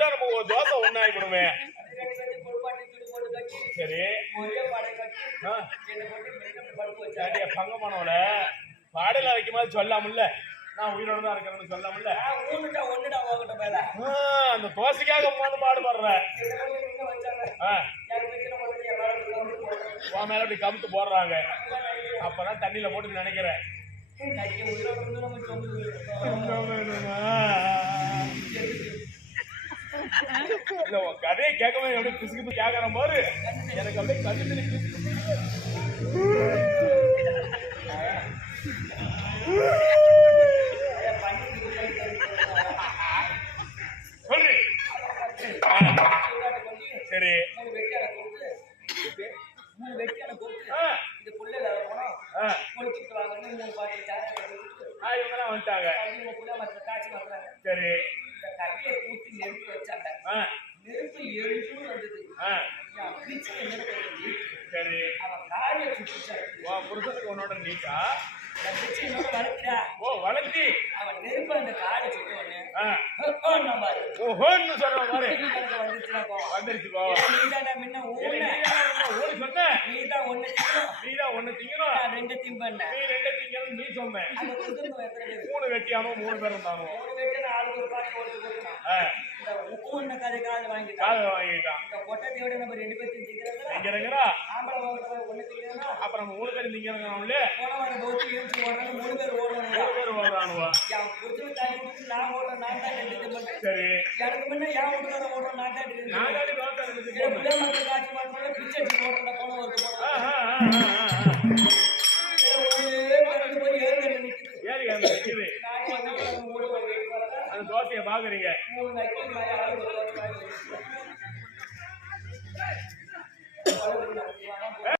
போட்டா நம்ம ஒரு தோசை ஒண்ணாயிடுமே. சரி பங்கமானோட பாடையில வைக்கும் போது சொல்லாமல்ல நான் உயிரோட தான் இருக்கிறேன்னு சொல்லாமல்ல. அந்த தோசைக்காக போது பாடுபடுறேன். மேல அப்படி கமுத்து போடுறாங்க. அப்பதான் தண்ணியில போட்டு நினைக்கிறேன். கதையை கேட்கவே எப்படி பிசுக்கு கேட்கற போது எனக்கு அப்படியே கண்ணு சொல்லு. சரி இவங்கெல்லாம் வந்துட்டாங்க. சரி நெருப்பு எரிஞ்சும் வந்தது. சரி புருஷனுக்கு உன்னோட நீட்டா வளர்க்கிறா. ஓ வளர்த்தி அவன் நெருப்பு அந்த காலை சுட்டு ஓஹோன்னு சொல்ற மாதிரி வந்துருச்சு. நீதான முன்ன ஓடி சொன்ன நீதான் ஒண்ணு திங்கணும் ரெண்டு திம்பண்ண நீ ரெண்டு திங்கணும் நீ சொன்ன. 3 வெட்டியானோ 3 பேர் இருந்தானோ 3 வெட்டி ஆளுக்கு ஒரு பாட்டு ஓடி போட்டான். இந்த உப்பு காது வாங்கிட்டான். இந்த பொட்டத்தையோட நம்ம 2 பேரும் திங்கிறங்கறா. ஆம்பளை ஒண்ணு திங்கறனா அப்புறம் நம்ம 3 பேர் திங்கறங்கறோம்ல. போன வாரம் போட்டு ஏஞ்சி ஓடுறாங்க. 3 பேர் ஓடுறானுவா. யா புடிச்சு தாண்டி நான் ஓடுறேன். நான் தான் 2 திம்பண்ண. சரி எனக்கு முன்ன யா ஓடுறத ஓடுறேன். நான் தான் தோசை இந்த புள்ள மக்கள் காட்சி மாட்டோட பிச்சை போடுறத போன வருது போன. அந்த தோசையை பாக்குறீங்க.